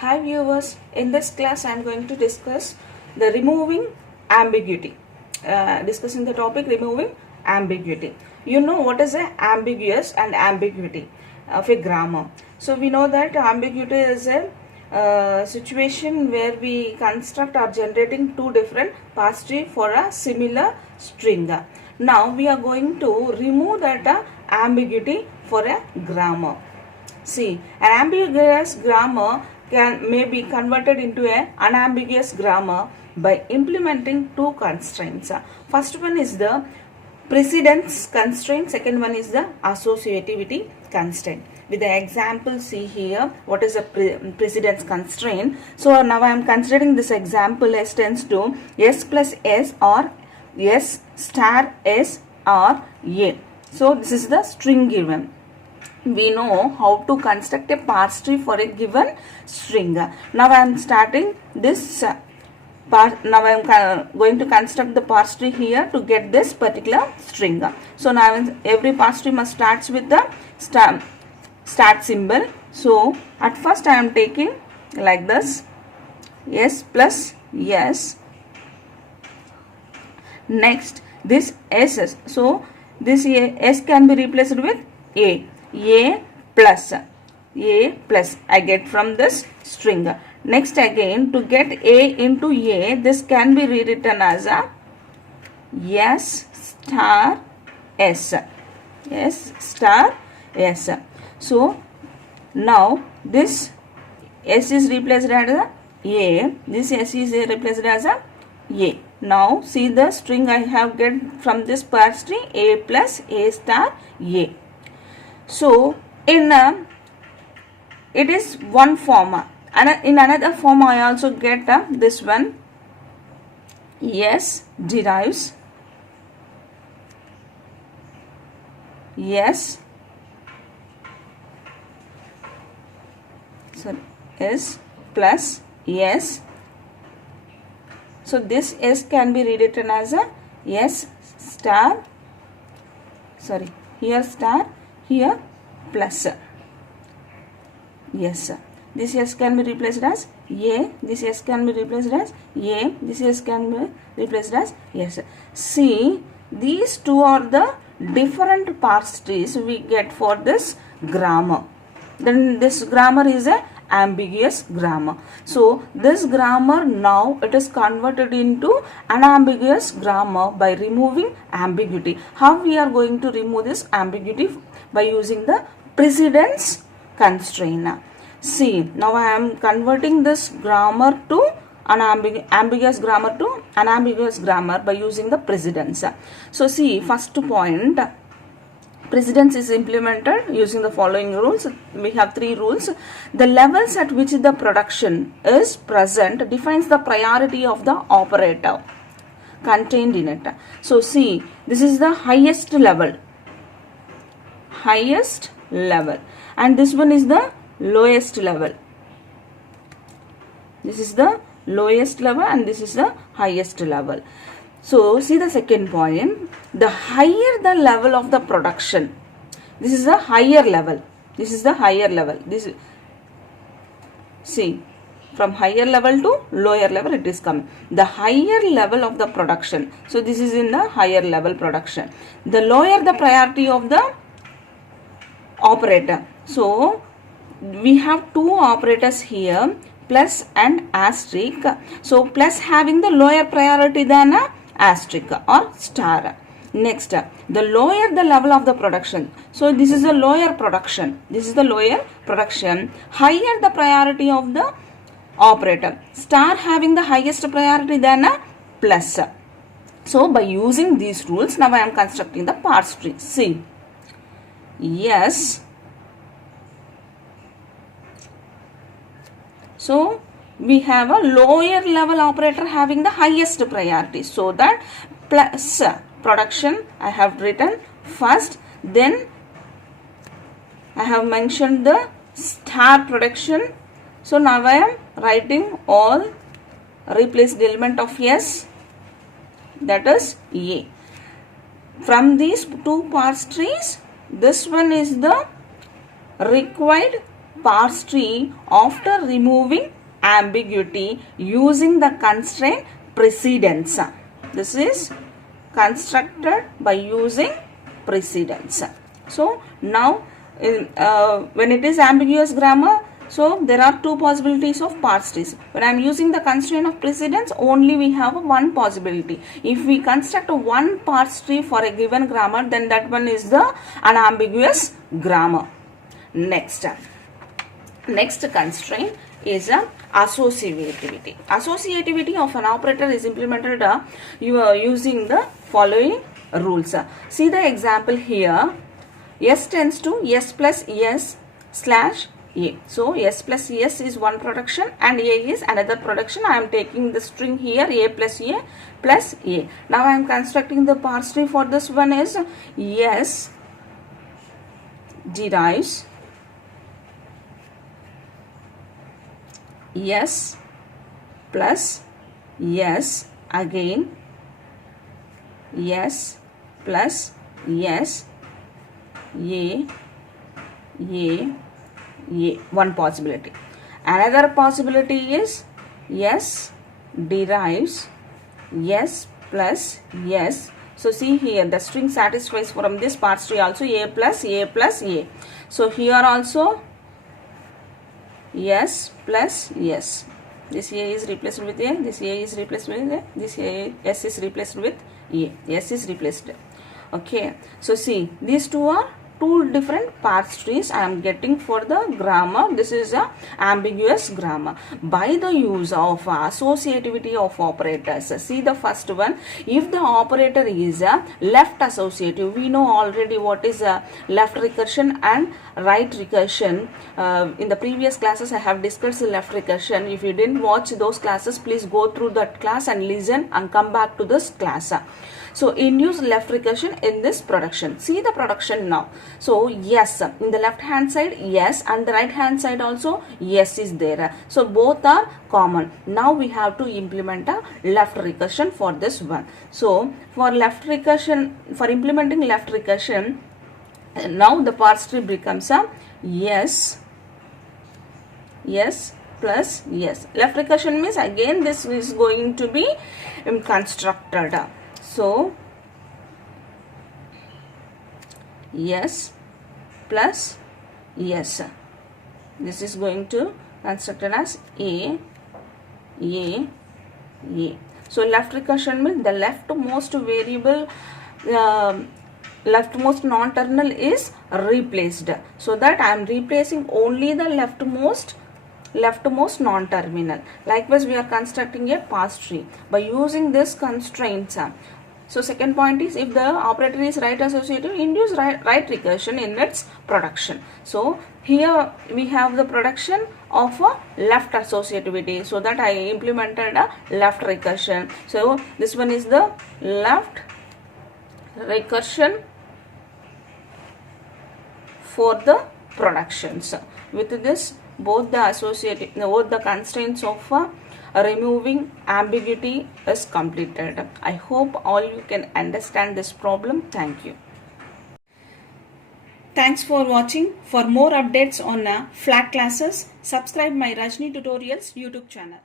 Hi viewers, in this class I am going to discuss the removing ambiguity. Discussing the topic removing ambiguity. You know what is a ambiguous and ambiguity of a grammar. So we know that ambiguity is a situation where we construct or generating two different parse tree for a similar string. Now we are going to remove that ambiguity for a grammar. See, an ambiguous grammar may be converted into an unambiguous grammar by implementing two constraints. First one is the precedence constraint, second one is the associativity constraint. With the example, see here what is a precedence constraint. So now I am considering this example as tends to S plus S or S star S or A. So this is the string given. We know how to construct a parse tree for a given string. Now I am starting this now I am going to construct the parse tree here to get this particular string. So now every parse tree must starts with the start symbol. So at first I am taking like this S plus S. Next this SS. So this S can be replaced with A plus I get from this string. Next again to get A into A, this can be rewritten as a S star S. S star S. So now this S is replaced as A. This S is replaced as a. Now see the string I have get from this parse tree A plus A star A. So in it is one form. In another form I also get this one S derives S plus S. So this S can be rewritten as a S star, here star, here plus. Yes, this S can be replaced as A, this S can be replaced as A, this S can be replaced as S. See, these two are the different parse trees we get for this grammar. Then this grammar is a ambiguous grammar. So this grammar now it is converted into unambiguous grammar by removing ambiguity. How we are going to remove this ambiguity? By using the precedence constraint. See, now I am converting this grammar to ambiguous grammar to unambiguous grammar by using the precedence. So see, first point, precedence is implemented using the following rules. We have three rules. The levels at which the production is present defines the priority of the operator contained in it. So see, this is the highest level, and this one is the lowest level. This is the lowest level and this is the highest level. So see the second point, the higher the level of the production, this is the higher level, this see, from higher level to lower level it is coming. The higher level of the production, so this is in the higher level production. The lower the priority of the operator. So we have two operators here, plus and asterisk. So plus having the lower priority than a asterisk or star. Next, the lower the level of the production. So this is the lower production. Higher the priority of the operator. Star having the highest priority than a plus. So by using these rules, now I am constructing the parse tree. See, yes. So we have a lower level operator having the highest priority. So that plus production I have written first, then I have mentioned the star production. So now I am writing all replaced element of S, that is A. From these two parse trees, this one is the required parse tree after removing ambiguity using the constraint precedence. This is constructed by using precedence. So now when it is ambiguous grammar, so there are two possibilities of parse trees. When I am using the constraint of precedence, only we have one possibility. If we construct one parse tree for a given grammar, then that one is the unambiguous grammar. Next constraint is associativity. Associativity of an operator is implemented using the following rules. See the example here. S tends to S plus S slash A. So S plus S is one production and A is another production. I am taking the string here A plus A plus A. Now I am constructing the parse tree for this one is S derives S plus S again S plus S A, one possibility. Another possibility is S derives S plus S. So see here the string satisfies from this parse tree also A plus A plus A. So here also S plus S. This A is replaced with A, this A is replaced with A, this A, S is replaced with A, S is replaced. Okay, so see these two are two different parse trees I am getting for the grammar. This is a ambiguous grammar by the use of associativity of operators. See the first one, if the operator is a left associative, we know already what is a left recursion and right recursion. In the previous classes I have discussed the left recursion. If you didn't watch those classes, please go through that class and listen and come back to this class. So induce left recursion in this production. See the production now. So yes, in the left hand side yes, and the right hand side also yes is there. So both are common. Now we have to implement a left recursion for this one. So for left recursion, for implementing left recursion, now the parse tree becomes a yes plus yes. Left recursion means again this is going to be constructed. So yes plus yes, this is going to constructed as A. So left recursion means the leftmost variable, leftmost non-terminal is replaced, so that I am replacing only the leftmost non-terminal. Likewise we are constructing a parse tree by using this constraints. So second point is, if the operator is right associative, induce right recursion in its production. So here we have the production of a left associativity, so that I implemented a left recursion. So this one is the left recursion for the productions. With this, both the constraints of removing ambiguity is completed. I hope all you can understand this problem. Thank you. Thanks for watching. For more updates on flat classes, subscribe my Rajni Tutorials YouTube channel.